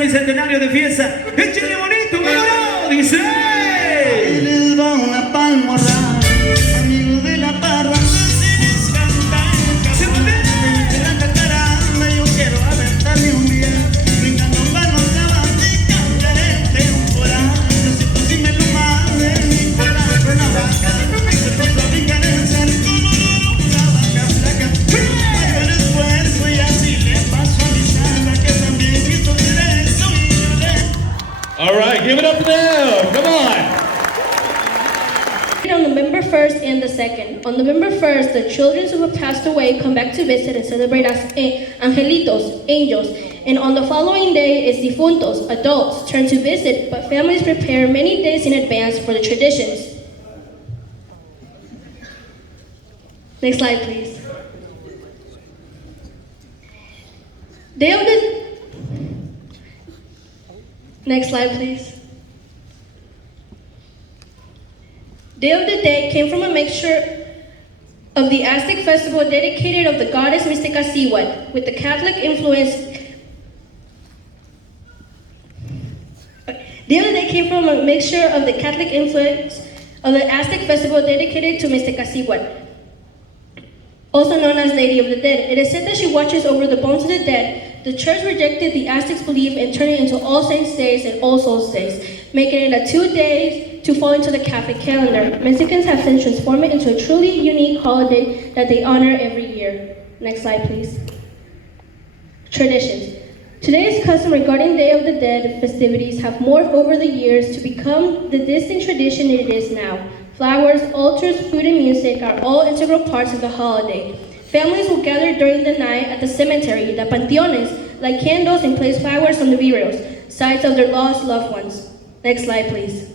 Bicentenario de fiesta, échale bonito, bueno, dice. Ahí les va una palmorra, amigo de la parra, se canta, se la cacaranda, yo quiero aventarle un día, brincando un balón de base y cambiaré temporal. Necesito si me lo mande, mi cola con la vaca, se puso a brincar en el cerco, la vaca flaca, mayor esfuerzo y así le paso a mi chava que también quiso tener. All right, give it up for them. Come on. On November 1st and the 2nd. On November 1st, the children who have passed away come back to visit and celebrate as angelitos, angels. And on the following day is difuntos, adults, turn to visit, but families prepare many days in advance for the traditions. Next slide, please. Day of the Next slide, please. Day of the Dead came from a mixture of the Aztec festival dedicated of the goddess Mixteca Cihuatl with the Catholic influence. Day of the Dead came from a mixture of the Catholic influence of the Aztec festival dedicated to Mixteca Cihuatl, also known as Lady of the Dead. It is said that she watches over the bones of the dead. The church rejected the Aztecs' belief and turned it into All Saints' Days and All Souls' Days, making it a 2 days to fall into the Catholic calendar. Mexicans have since transformed it into a truly unique holiday that they honor every year. Next slide, please. Traditions. Today's custom regarding Day of the Dead festivities have morphed over the years to become the distinct tradition it is now. Flowers, altars, food, and music are all integral parts of the holiday. Families will gather during the night at the cemetery, the panteones, light candles and place flowers on the vivos, sites of their lost loved ones. Next slide, please.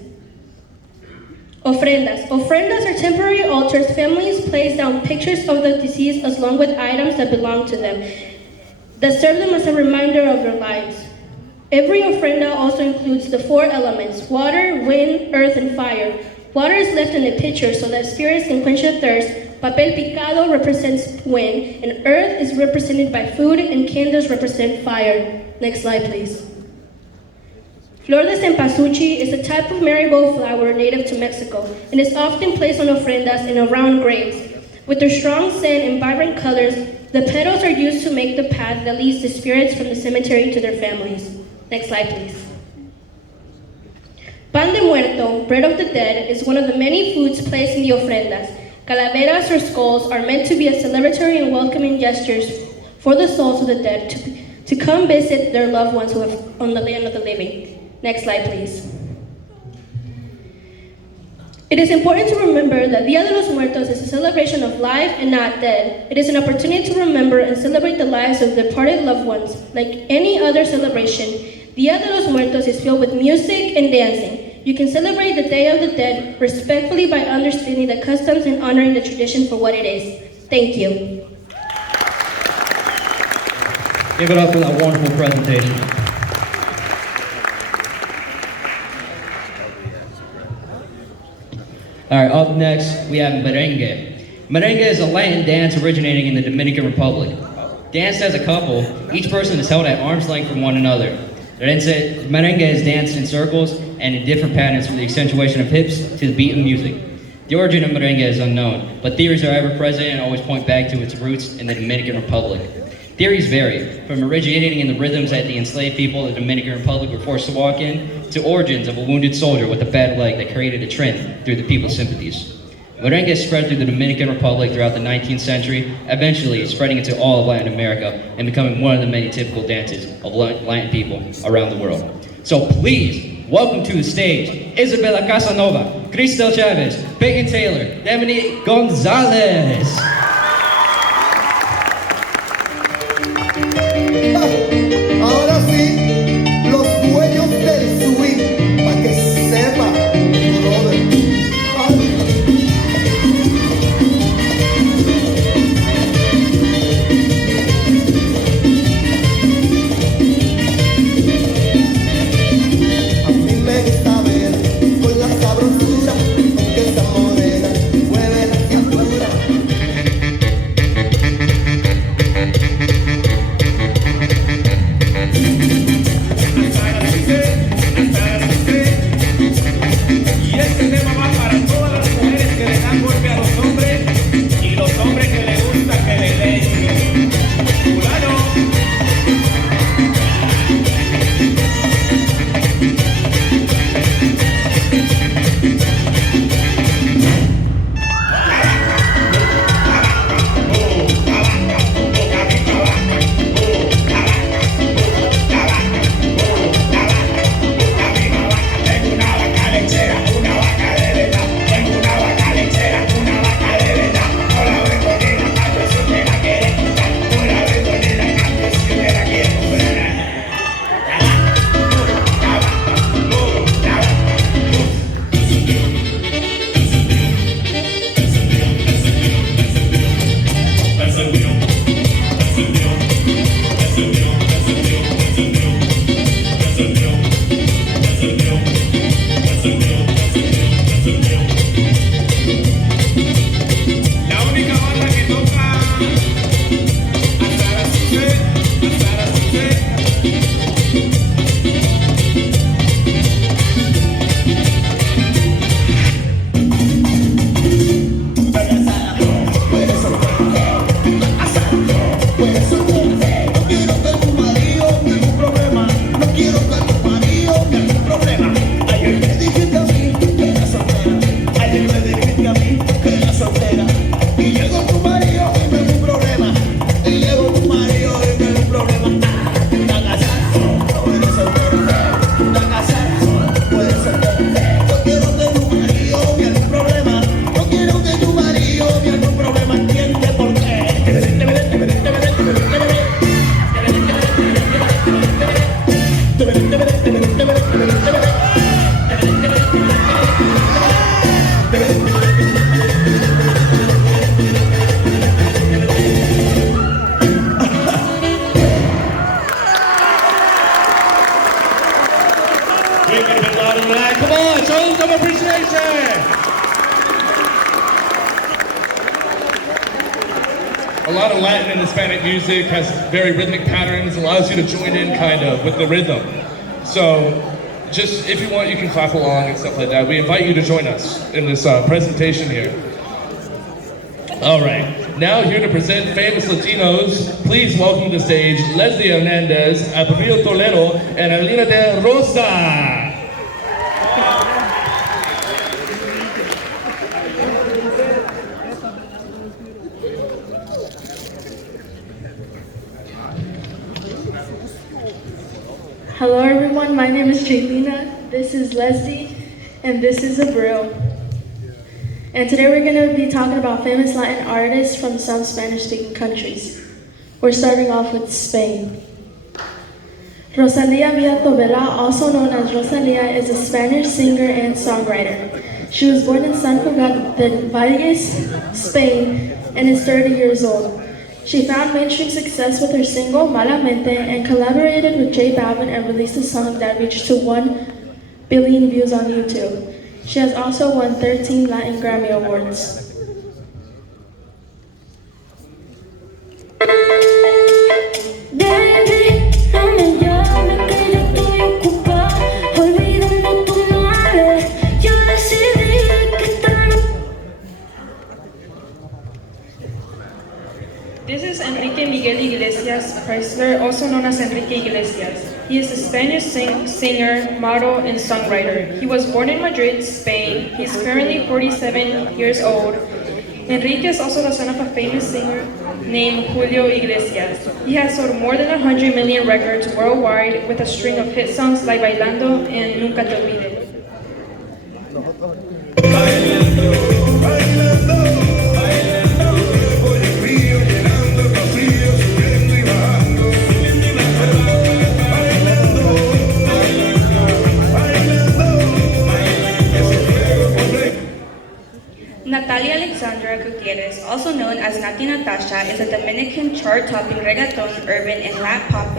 Ofrendas. Ofrendas are temporary altars. Families place down pictures of the deceased along with items that belong to them, that serve them as a reminder of their lives. Every ofrenda also includes the 4 elements: water, wind, earth, and fire. Water is left in the pitcher so that spirits can quench their thirst. Papel picado represents wind, and earth is represented by food, and candles represent fire. Next slide, please. Flor de cempasúchil is a type of marigold flower native to Mexico, and is often placed on ofrendas and around graves. With their strong scent and vibrant colors, the petals are used to make the path that leads the spirits from the cemetery to their families. Next slide, please. Pan de muerto, bread of the dead, is one of the many foods placed in the ofrendas. Calaveras or skulls are meant to be a celebratory and welcoming gestures for the souls of the dead to come visit their loved ones who have on the land of the living. Next slide, please. It is important to remember that Dia de los Muertos is a celebration of life and not dead. It is an opportunity to remember and celebrate the lives of departed loved ones. Like any other celebration, Dia de los Muertos is filled with music and dancing. You can celebrate the Day of the Dead respectfully by understanding the customs and honoring the tradition for what it is. Thank you. Give it up for that wonderful presentation. All right, up next, we have merengue. Merengue is a Latin dance originating in the Dominican Republic. Danced as a couple, each person is held at arm's length from one another. Merengue is danced in circles and in different patterns from the accentuation of hips to the beat of music. The origin of merengue is unknown, but theories are ever present and always point back to its roots in the Dominican Republic. Theories vary, from originating in the rhythms that the enslaved people of the Dominican Republic were forced to walk in, to origins of a wounded soldier with a bad leg that created a trend through the people's sympathies. Merengue spread through the Dominican Republic throughout the 19th century, eventually spreading into all of Latin America and becoming one of the many typical dances of Latin people around the world. So please, welcome to the stage, Isabella Casanova, Cristel Chavez, Peyton Taylor, Dominique Gonzalez. Ahora sí, los dueños del swing, para que sepa, brother. A mí me gusta ver con la sabrosura, aunque esa morena mueve la cintura. Y este tema va para todas las mujeres que le dan golpe a los hombres y los hombres que les gusta que le den. Fulano. Come on, show them some appreciation. A lot of Latin and Hispanic music has very rhythmic patterns, allows you to join in kind of with the rhythm. So just if you want, you can clap along and stuff like that. We invite you to join us in this presentation here. All right, now here to present famous Latinos, please welcome to the stage Leslie Hernandez, Aprilio Toledo, and Alina de Rosa. Hello everyone, my name is Jaylina, this is Leslie, and this is Abril. And today we're going to be talking about famous Latin artists from some Spanish-speaking countries. We're starting off with Spain. Rosalía Villatobela, also known as Rosalía, is a Spanish singer and songwriter. She was born in San Cugat de Valles, Spain, and is 30 years old. She found mainstream success with her single Malamente and collaborated with J Balvin and released a song that reached to 1 billion views on YouTube. She has also won 13 Latin Grammy Awards. This is Enrique Miguel Iglesias Chrysler, also known as Enrique Iglesias. He is a Spanish singer, model, and songwriter. He was born in Madrid, Spain. He's currently 47 years old. Enrique is also the son of a famous singer named Julio Iglesias. He has sold more than 100 million records worldwide with a string of hit songs like Bailando and Nunca Te Olvide. Natalia Alexandra Gutierrez, also known as Nati Natasha, is a Dominican chart-topping reggaeton, urban, and rap pop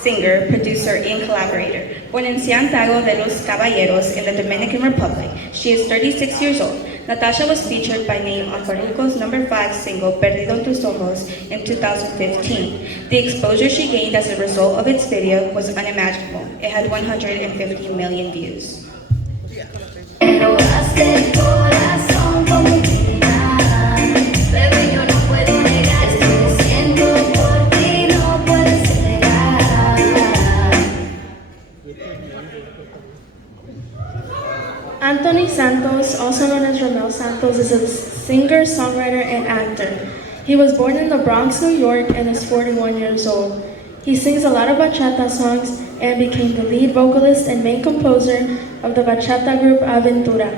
singer, producer, and collaborator. Born in Santiago de los Caballeros in the Dominican Republic, she is 36 years old. Natasha was featured by name on Farruko's #5 single, Perdido en tus ojos, in 2015. The exposure she gained as a result of its video was unimaginable. It had 150 million views. Anthony Santos, also known as Romel Santos, is a singer, songwriter, and actor. He was born in the Bronx, New York, and is 41 years old. He sings a lot of bachata songs and became the lead vocalist and main composer of the bachata group Aventura.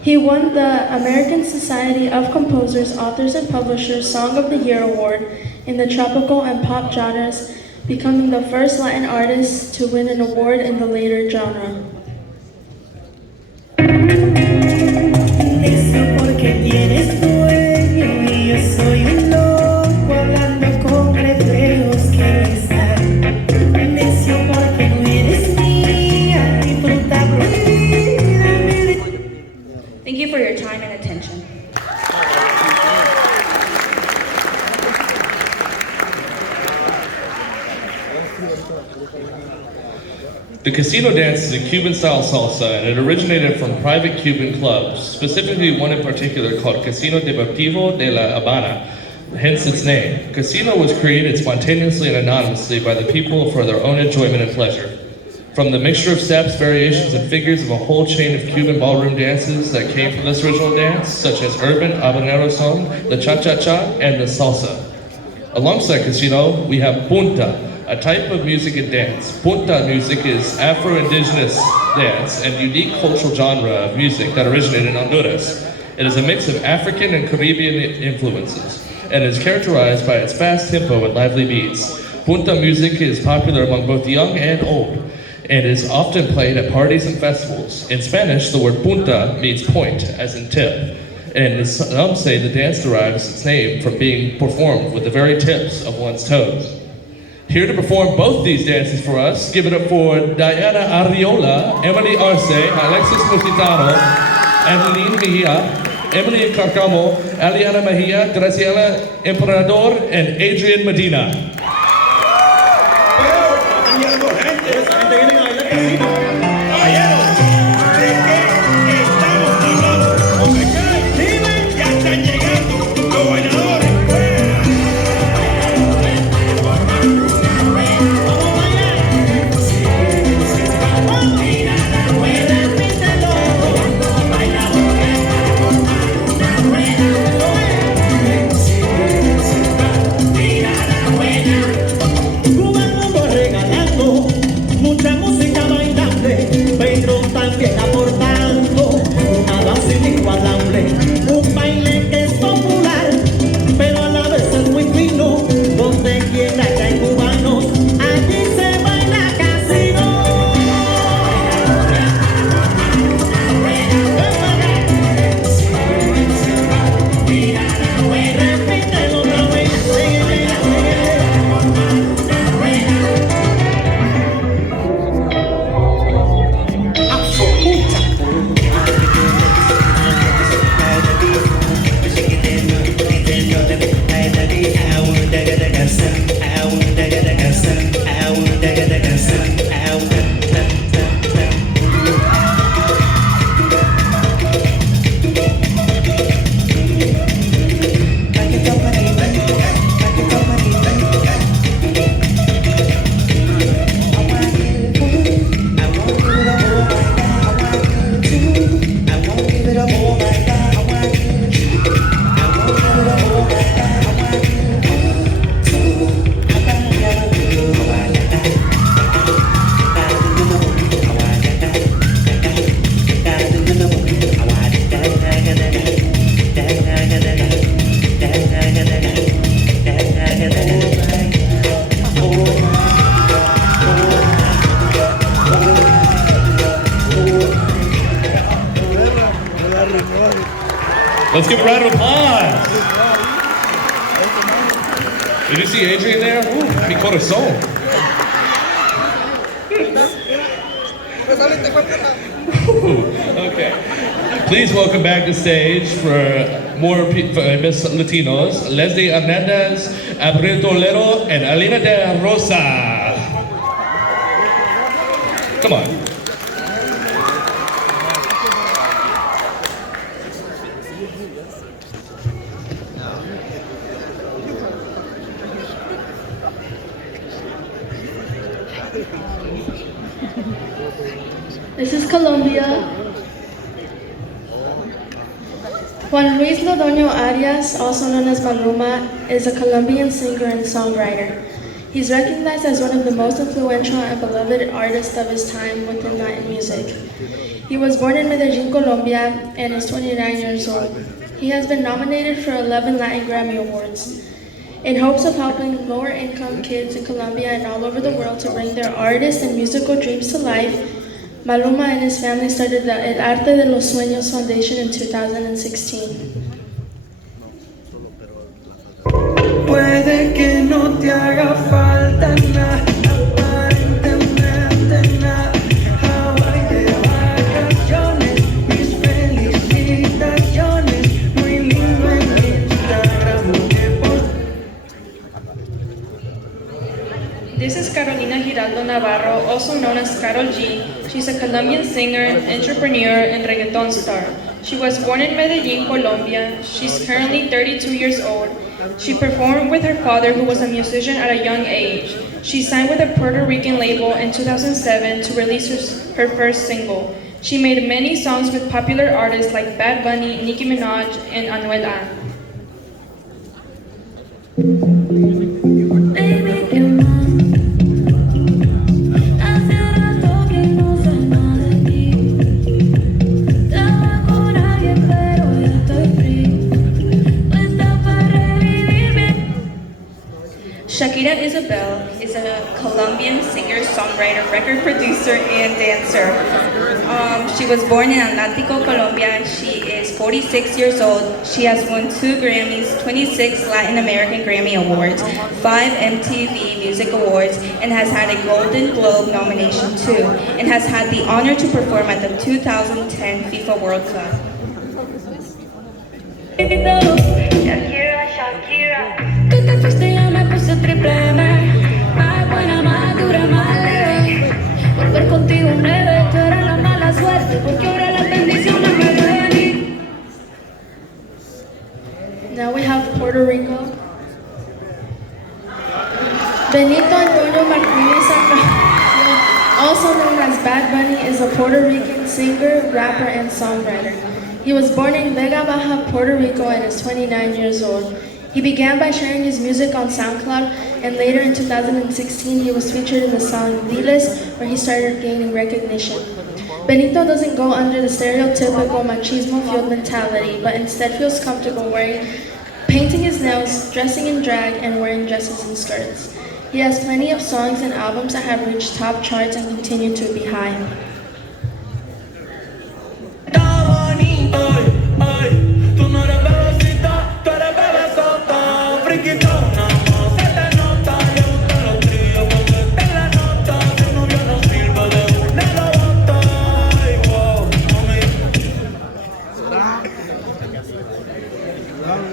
He won the American Society of Composers, Authors, and Publishers Song of the Year Award in the tropical and pop genres, becoming the first Latin artist to win an award in the latter genre. Porque tienes dueño y yo soy un loco hablando con reflejos quiero estar. Necio porque no eres mía, disfruta prohibida. Thank you for your time and attention. The casino dance is a Cuban-style salsa, and it originated from private Cuban clubs, specifically one in particular called Casino Deportivo de la Habana, hence its name. Casino was created spontaneously and anonymously by the people for their own enjoyment and pleasure. From the mixture of steps, variations, and figures of a whole chain of Cuban ballroom dances that came from this original dance, such as urban, habanero son, the cha-cha-cha, and the salsa. Alongside casino, we have punta, a type of music and dance. Punta music is Afro-Indigenous dance and unique cultural genre of music that originated in Honduras. It is a mix of African and Caribbean influences and is characterized by its fast tempo and lively beats. Punta music is popular among both young and old and is often played at parties and festivals. In Spanish, the word punta means point, as in tip, and some say the dance derives its name from being performed with the very tips of one's toes. Here to perform both these dances for us, give it up for Diana Arriola, Emily Arce, Alexis Musitano, Adeline Mejia, Emily Carcamo, Aliana Mejia, Graciela Emperador, and Adrian Medina. Buena. Let's give a round of applause. Did you see Adrian there? Ooh, mi corazón. Okay. Please welcome back to stage for more Miss Latinos, Leslie Hernandez, Abril Toledo, and Alina de Rosa. Come on. This is Colombia. Juan Luis Lodoño Arias, also known as Maluma, is a Colombian singer and songwriter. He's recognized as one of the most influential and beloved artists of his time within Latin music. He was born in Medellin, Colombia, and is 29 years old. He has been nominated for 11 Latin Grammy Awards. In hopes of helping lower-income kids in Colombia and all over the world to bring their artist and musical dreams to life, Maluma and his family started the El Arte de los Sueños Foundation in 2016. Puede que no te haga falta nada, aparentemente nada. Hawaii de vacaciones, mis felicitaciones. Muy lindo en Instagram lo que This is Carolina Giraldo Navarro, also known as Karol G. She's a Colombian singer, entrepreneur, and reggaeton star. She was born in Medellin, Colombia. She's currently 32 years old. She performed with her father, who was a musician at a young age. She signed with a Puerto Rican label in 2007 to release her first single. She made many songs with popular artists like Bad Bunny, Nicki Minaj, and Anuel A. Shakira Isabel is a Colombian singer, songwriter, record producer, and dancer. She was born in Atlantico, Colombia. She is 46 years old. She has won 2 Grammys, 26 Latin American Grammy Awards, 5 MTV Music Awards, and has had a Golden Globe nomination too, and has had the honor to perform at the 2010 FIFA World Cup. Shakira, Shakira. Tú te fuiste y yo me puse triple M. Más buena, más dura, más leve. Volver contigo un leve. Tú eras la mala suerte, porque ahora las bendiciones me ven. Now we have Puerto Rico. Benito Antonio Martinez, also known as Bad Bunny, is a Puerto Rican singer, rapper, and songwriter. He was born in Vega Baja, Puerto Rico, and is 29 years old. He began by sharing his music on SoundCloud, and later in 2016 he was featured in the song Diles, where he started gaining recognition. Benito doesn't go under the stereotypical machismo-fueled mentality, but instead feels comfortable painting his nails, dressing in drag, and wearing dresses and skirts. He has plenty of songs and albums that have reached top charts and continue to be high.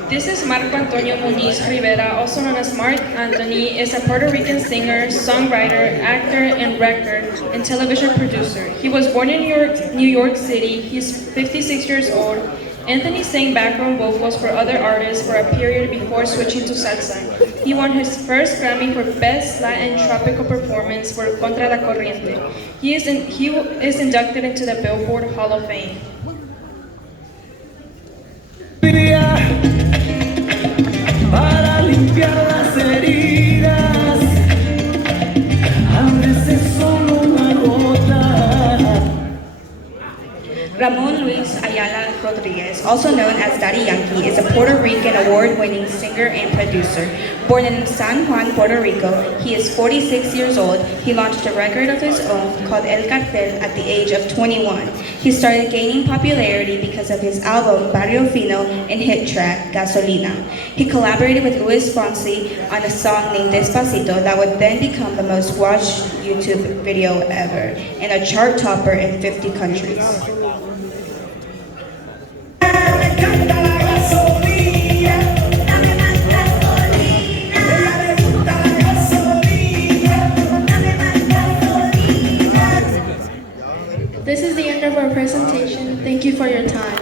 This is Marco Antonio Muniz Rivera, also known as Mark Anthony, is a Puerto Rican singer, songwriter, actor, and record and television producer. He was born in New York City. He's 56 years old. Anthony sang background vocals for other artists for a period before switching to salsa. He won his first Grammy for Best Latin Tropical Performance for Contra la Corriente. He is inducted into the Billboard Hall of Fame. Para limpiar las heridas, a veces solo una gota. Ramon Luis Ayala Rodriguez, also known as Daddy Yankee, is a Puerto Rican award-winning singer and producer. Born in San Juan, Puerto Rico, he is 46 years old. He launched a record of his own called El Cartel at the age of 21. He started gaining popularity because of his album Barrio Fino and hit track Gasolina. He collaborated with Luis Fonsi on a song named Despacito that would then become the most watched YouTube video ever and a chart topper in 50 countries. This is the end of our presentation. Thank you for your time.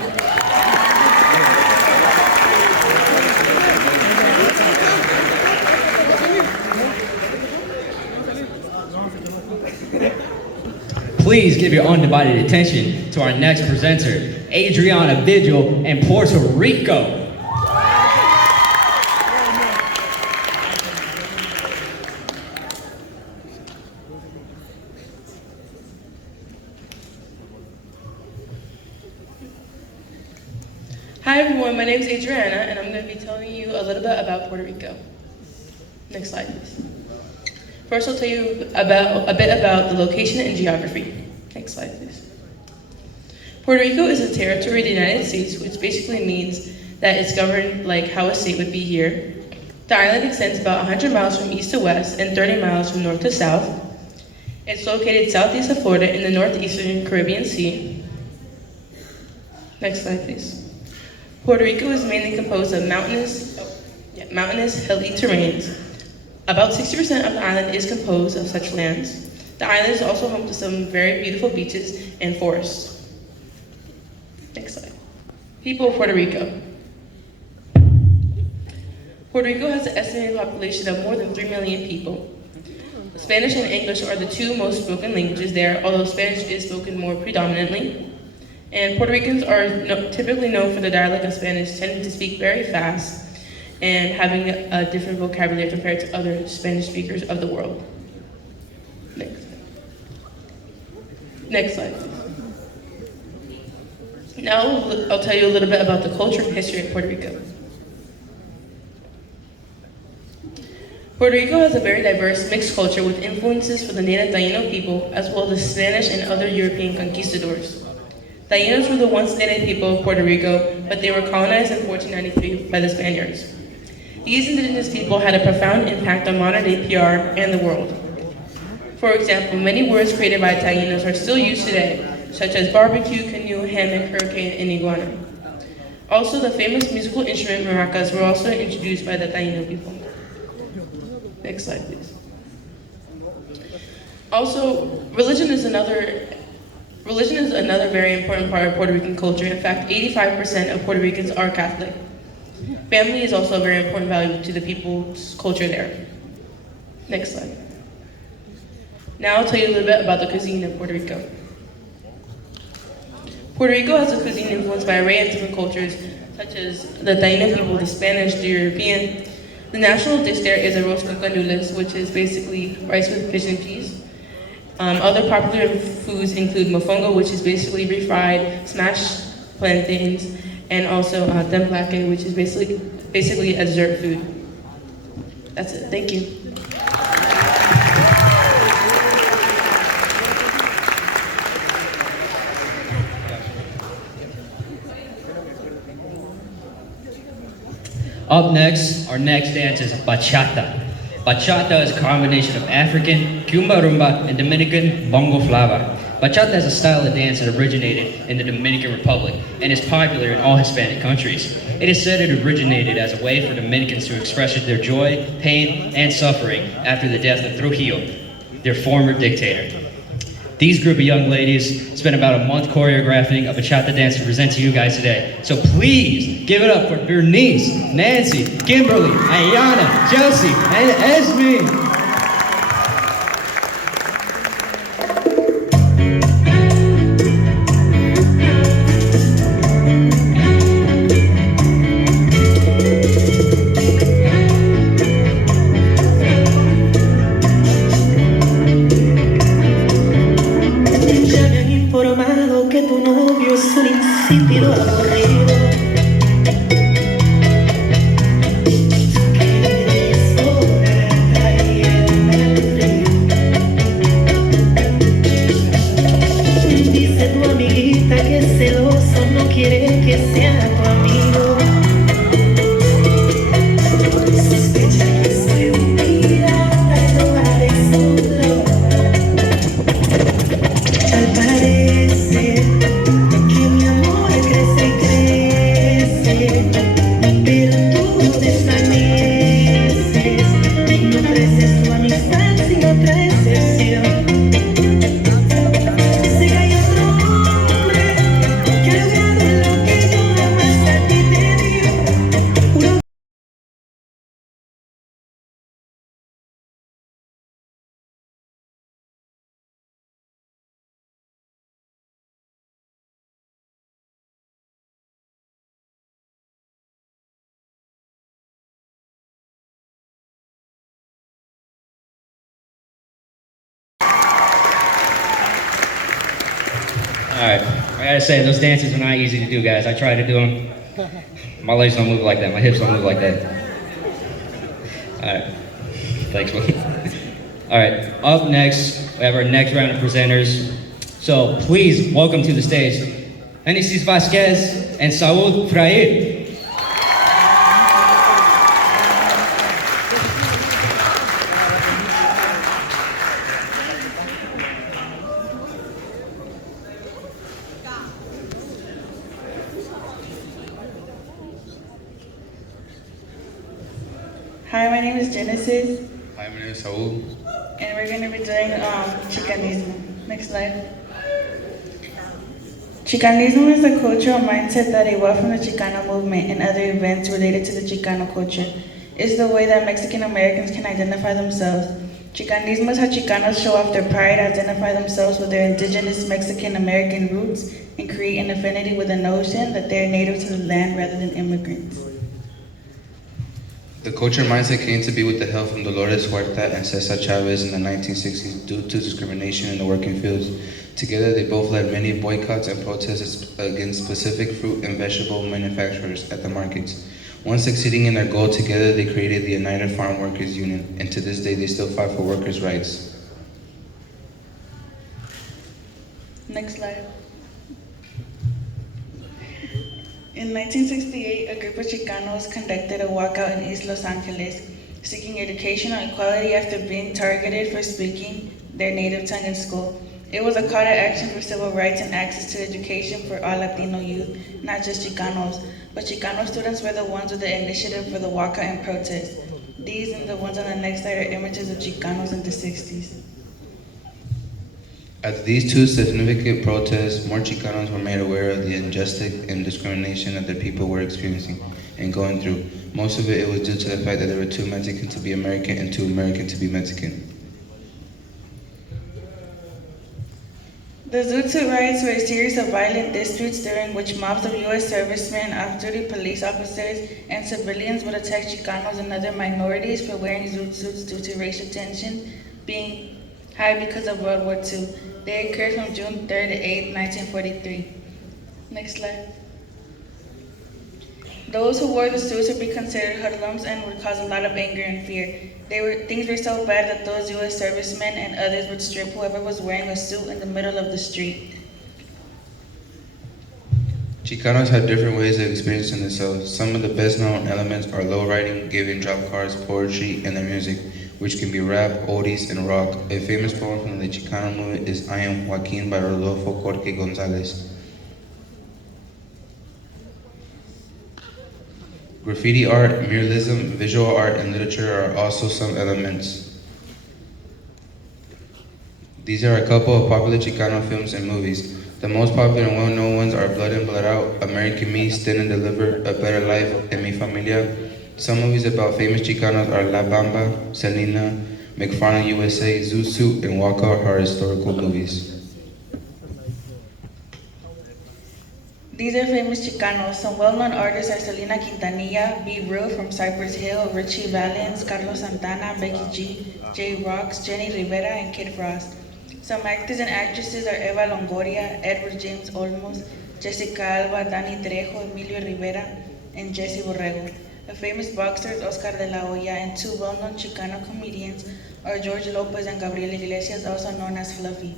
Please give your undivided attention to our next presenter, Adriana Vigil in Puerto Rico. Hi everyone, my name is Adriana and I'm going to be telling you a little bit about Puerto Rico. Next slide please. First I'll tell you a bit about the location and geography. Next slide please. Puerto Rico is a territory of the United States, which basically means that it's governed like how a state would be here. The island extends about 100 miles from east to west and 30 miles from north to south. It's located southeast of Florida in the northeastern Caribbean Sea. Next slide please. Puerto Rico is mainly composed of mountainous, hilly terrains. About 60% of the island is composed of such lands. The island is also home to some very beautiful beaches and forests. Next slide. People of Puerto Rico. Puerto Rico has an estimated population of more than 3 million people. Spanish and English are the two most spoken languages there, although Spanish is spoken more predominantly. And Puerto Ricans are typically known for the dialect of Spanish, tending to speak very fast and having a different vocabulary compared to other Spanish speakers of the world. Next slide. Now I'll tell you a little bit about the culture and history of Puerto Rico. Puerto Rico has a very diverse mixed culture with influences from the native Taino people as well as Spanish and other European conquistadors. Tainos were the once native people of Puerto Rico, but they were colonized in 1493 by the Spaniards. These indigenous people had a profound impact on modern-day PR and the world. For example, many words created by Tainos are still used today, such as barbecue, canoe, hammock, hurricane, and iguana. Also, the famous musical instrument maracas were also introduced by the Taino people. Next slide, please. Also, religion is another very important part of Puerto Rican culture. In fact, 85% of Puerto Ricans are Catholic. Family is also a very important value to the people's culture there. Next slide. Now I'll tell you a little bit about the cuisine of Puerto Rico. Puerto Rico has a cuisine influenced by an array of different cultures, such as the Taino people, the Spanish, the European. The national dish there is arroz con gandules, which is basically rice with fish and peas. Other popular foods include mofongo, which is basically refried, smashed plantains, and also templaque, which is basically a dessert food. That's it. Thank you. Up next, our next dance is bachata. Bachata is a combination of African, Cumbia rumba, and Dominican bongo flava. Bachata is a style of dance that originated in the Dominican Republic and is popular in all Hispanic countries. It is said it originated as a way for Dominicans to express their joy, pain, and suffering after the death of Trujillo, their former dictator. These group of young ladies spent about a month choreographing a bachata dance to present to you guys today. So please give it up for Bernice, Nancy, Kimberly, Ayana, Chelsea, and Esme. Que tu novio aburrido. Quieres hora y el frío. Dice tu amiguita que es celoso, no quiere que sea tu amigo. Sospecha que soy un pirata y no haré solo. Tal parece que mi amor crece y crece, pero tú desvaneces y no ofreces tu amistad sin otra excepción. Sé que hay otro hombre que ha logrado lo que yo jamás a ti te di. Juro. Alright, I gotta say, those dances are not easy to do, guys. I try to do them. My legs don't move like that, my hips don't move like that. Alright, thanks, man. Alright, up next, we have our next round of presenters. So please welcome to the stage, Genesis Vasquez and Saúl Frair. Hi, my name is Genesis, Hi, my name is Saúl. and we're going to be doing Chicanismo. Next slide. Chicanismo is the cultural mindset that evolved from the Chicano movement and other events related to the Chicano culture. It's the way that Mexican Americans can identify themselves. Chicanismo is how Chicanos show off their pride, identify themselves with their indigenous Mexican American roots, and create an affinity with the notion that they're native to the land rather than immigrants. The culture mindset came to be with the help from Dolores Huerta and Cesar Chavez in the 1960s due to discrimination in the working fields. Together, they both led many boycotts and protests against specific fruit and vegetable manufacturers at the markets. Once succeeding in their goal, together they created the United Farm Workers Union, and to this day they still fight for workers' rights. Next slide. In 1968, a group of Chicanos conducted a walkout in East Los Angeles, seeking educational equality after being targeted for speaking their native tongue in school. It was a call to action for civil rights and access to education for all Latino youth, not just Chicanos, but Chicano students were the ones with the initiative for the walkout and protest. These and the ones on the next slide are images of Chicanos in the 60s. At these two significant protests, more Chicanos were made aware of the injustice and discrimination that their people were experiencing and going through. Most of it was due to the fact that they were too Mexican to be American and too American to be Mexican. The Zoot Suit riots were a series of violent disputes during which mobs of U.S. servicemen, off-duty police officers, and civilians would attack Chicanos and other minorities for wearing Zoot Suits due to racial tension being high because of World War II. They occurred from June 3rd to 8th, 1943. Next slide. Those who wore the suits would be considered hoodlums and would cause a lot of anger and fear. Things were so bad that those U.S. servicemen and others would strip whoever was wearing a suit in the middle of the street. Chicanos have different ways of experiencing themselves. Some of the best known elements are lowriding, giving drop cards, poetry, and their music, which can be rap, oldies, and rock. A famous poem from the Chicano movement is I Am Joaquin by Rodolfo Jorge Gonzalez. Graffiti art, muralism, visual art, and literature are also some elements. These are a couple of popular Chicano films and movies. The most popular and well-known ones are Blood In, Blood Out, American Me, Stand and Deliver, A Better Life, and Mi Familia. Some movies about famous Chicanos are La Bamba, Selena, McFarland USA, Zoot Suit, and Walkout are historical movies. These are famous Chicanos. Some well-known artists are Selena Quintanilla, B. Real from Cypress Hill, Richie Valens, Carlos Santana, Becky G, J. Rocks, Jenny Rivera, and Kid Frost. Some actors and actresses are Eva Longoria, Edward James Olmos, Jessica Alba, Danny Trejo, Emilio Rivera, and Jesse Borrego. The famous boxers Oscar de la Hoya and two well-known Chicano comedians are George Lopez and Gabriel Iglesias, also known as Fluffy.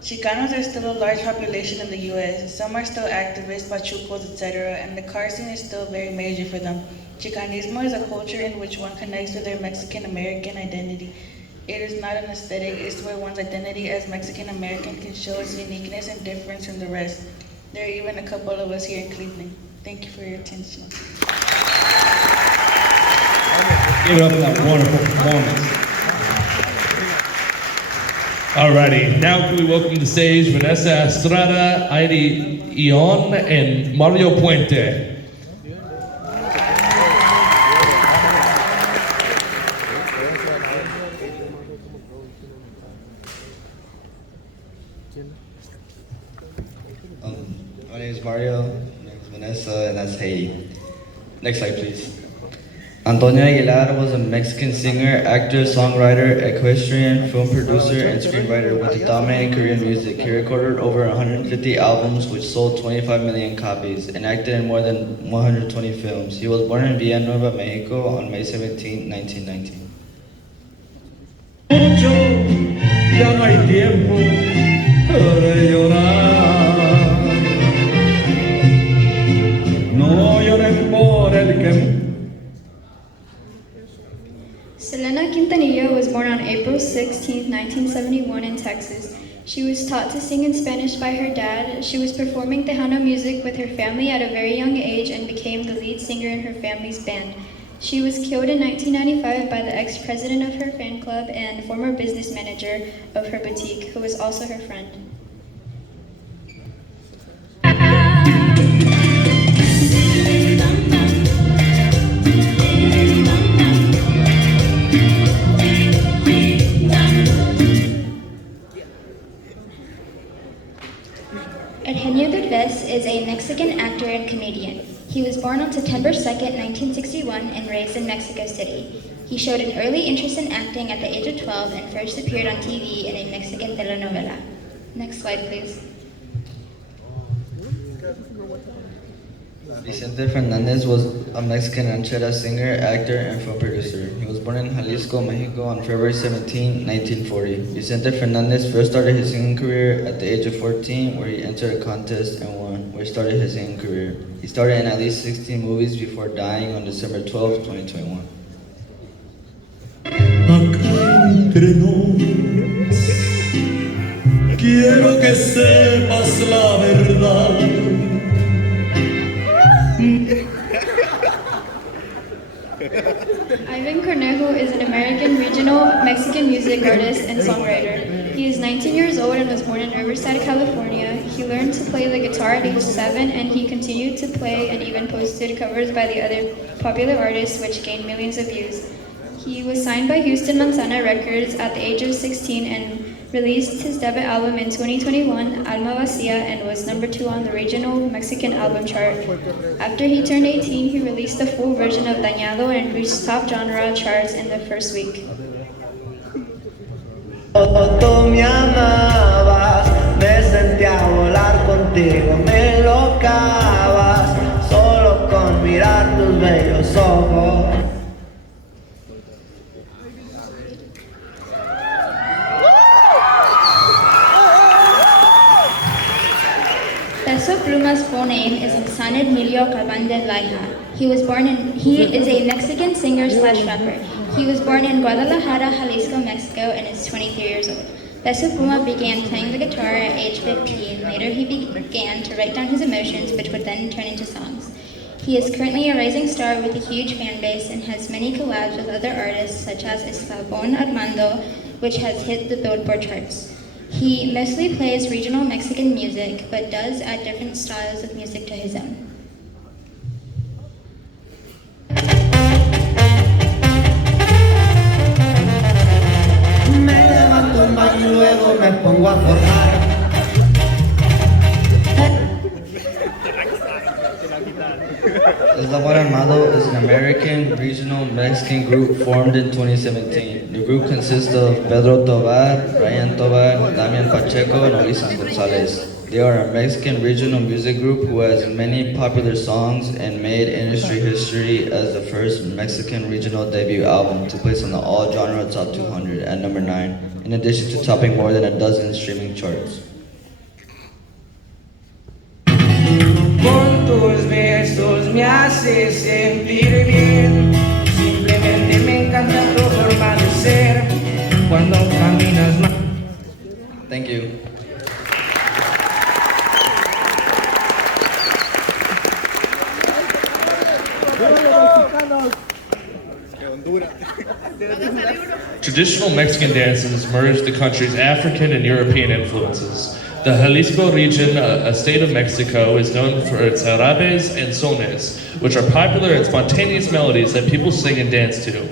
Chicanos are still a large population in the U.S. Some are still activists, pachucos, etc., and the car scene is still very major for them. Chicanismo is a culture in which one connects with their Mexican-American identity. It is not an aesthetic, it's where one's identity as Mexican-American can show its uniqueness and difference from the rest. There are even a couple of us here in Cleveland. Thank you for your attention. Give it up for that wonderful performance. Alrighty, now can we welcome to the stage Vanessa Estrada, Heidi Ion, and Mario Puente. My name is Mario, my name is Vanessa, and that's Heidi. Next slide, please. Antonio Aguilar was a Mexican singer, actor, songwriter, equestrian, film producer, and screenwriter with a dominating career in music. He recorded over 150 albums, which sold 25 million copies, and acted in more than 120 films. He was born in Villanueva, Mexico on May 17, 1919. Mucho, ya no hay tiempo para llorar. No lloren por el que. Selena Quintanilla was born on April 16, 1971 in Texas. She was taught to sing in Spanish by her dad. She was performing Tejano music with her family at a very young age and became the lead singer in her family's band. She was killed in 1995 by the ex-president of her fan club and former business manager of her boutique, who was also her friend. Eugenio Derbez is a Mexican actor and comedian. He was born on September 2, 1961 and raised in Mexico City. He showed an early interest in acting at the age of 12 and first appeared on TV in a Mexican telenovela. Next slide, please. Vicente Fernandez was a Mexican ranchera singer, actor, and film producer. He was born in Jalisco, Mexico on February 17, 1940. Vicente Fernandez first started his singing career at the age of 14, where he entered a contest and won, which started his singing career. He started in at least 16 movies before dying on December 12, 2021. Acá entre nos, quiero que sepas la verdad. Ivan Cornejo is an American regional Mexican music artist and songwriter. He is 19 years old and was born in Riverside, California. He learned to play the guitar at age 7 and he continued to play and even posted covers by the other popular artists which gained millions of views. He was signed by Houston Manzana Records at the age of 16 and released his debut album in 2021, Alma Vacía, and was number 2 on the regional Mexican album chart. After he turned 18, he released the full version of Dañado and reached top genre charts in the first week. Tú me amabas, me sentía volar contigo, me enlocabas, solo con mirar tus bellos ojos. Peso Pluma's full name is San Emilio Calvan de Laija. He is a Mexican singer/rapper. He was born in Guadalajara, Jalisco, Mexico, and is 23 years old. Peso Pluma began playing the guitar at age 15. Later, he began to write down his emotions, which would then turn into songs. He is currently a rising star with a huge fan base and has many collabs with other artists such as Eslabon Armando, which has hit the Billboard charts. He mostly plays regional Mexican music, but does add different styles of music to his own. Me levanto un baño y luego me pongo a formar. Eslabon Armado is an American regional Mexican group formed in 2017. The group consists of Pedro Tovar, Brian Tovar, Damian Pacheco, and Olisan Gonzalez. They are a Mexican regional music group who has many popular songs and made industry history as the first Mexican regional debut album to place on the All Genre Top 200 at number 9, in addition to topping more than a dozen streaming charts. Con tus besos me haces sentir bien. Simplemente me encanta tu forma de ser. Cuando caminas más. Thank you. Traditional Mexican dances merge the country's African and European influences. The Jalisco region, a state of Mexico, is known for its jarabes and sones, which are popular and spontaneous melodies that people sing and dance to.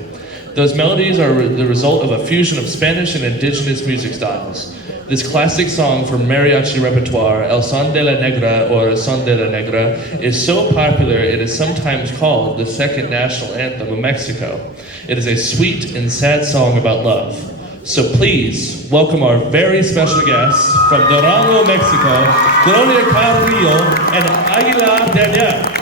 Those melodies are the result of a fusion of Spanish and indigenous music styles. This classic song from mariachi repertoire, El Son de la Negra or Son de la Negra, is so popular it is sometimes called the second national anthem of Mexico. It is a sweet and sad song about love. So please welcome our very special guests from Durango, Mexico, Gloria Carrillo and Aguilar Daniel.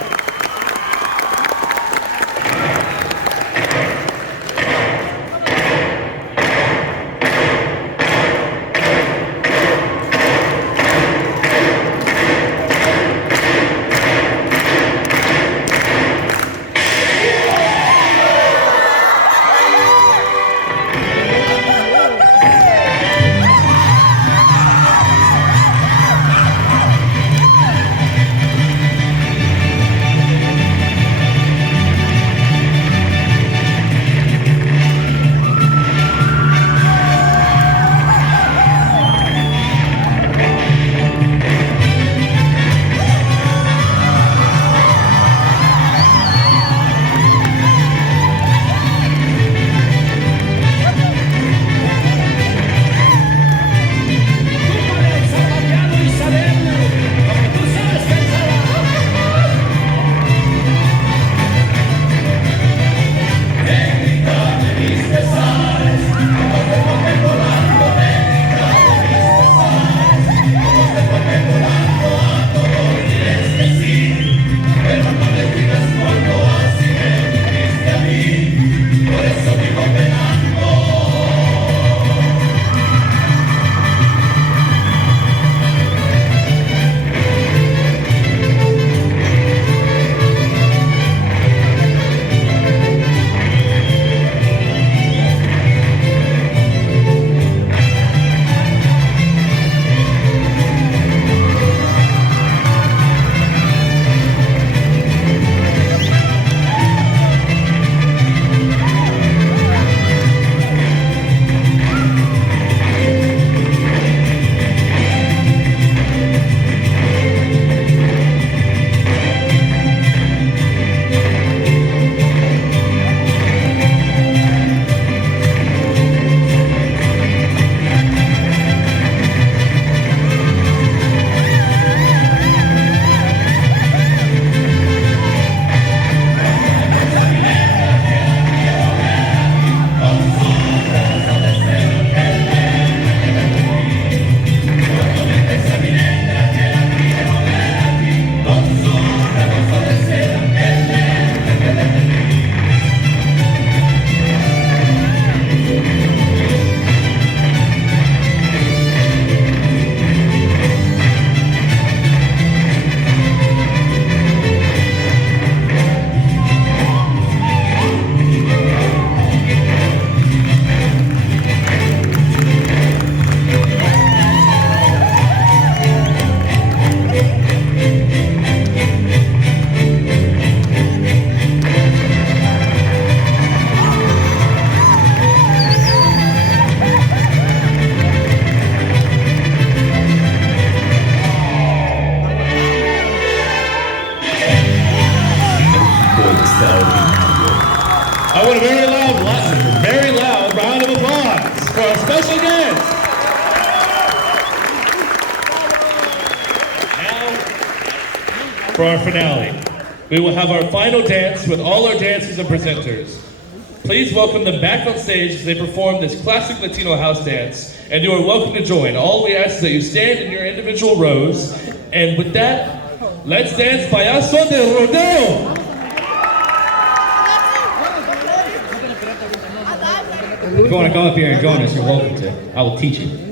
I want a very loud round of applause for our special guest. Now, for our finale, we will have our final dance with all our dancers and presenters. Please welcome them back on stage as they perform this classic Latino house dance, and you are welcome to join. All we ask is that you stand in your individual rows, and with that, let's dance Payaso de Rodeo! If you want to come up here and join us, you're welcome to. I will teach you.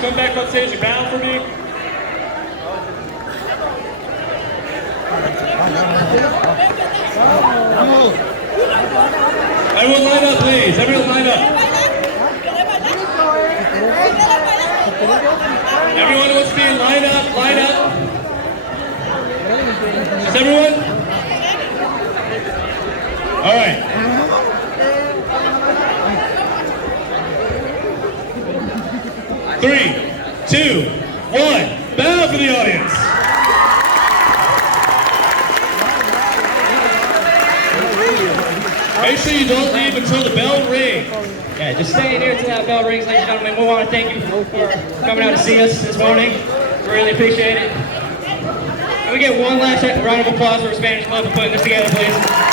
Come back on stage and bow for me. Everyone line up, please. Everyone line up. Everyone who wants to be in line up, line up. Is everyone? All right. Three, two, one. Bow for the audience. Make sure you don't leave until the bell rings. Yeah, just stay here until that bell rings, ladies and gentlemen. We want to thank you for coming out to see us this morning. We really appreciate it. Can we get one last round of applause for Spanish Club for putting this together, please?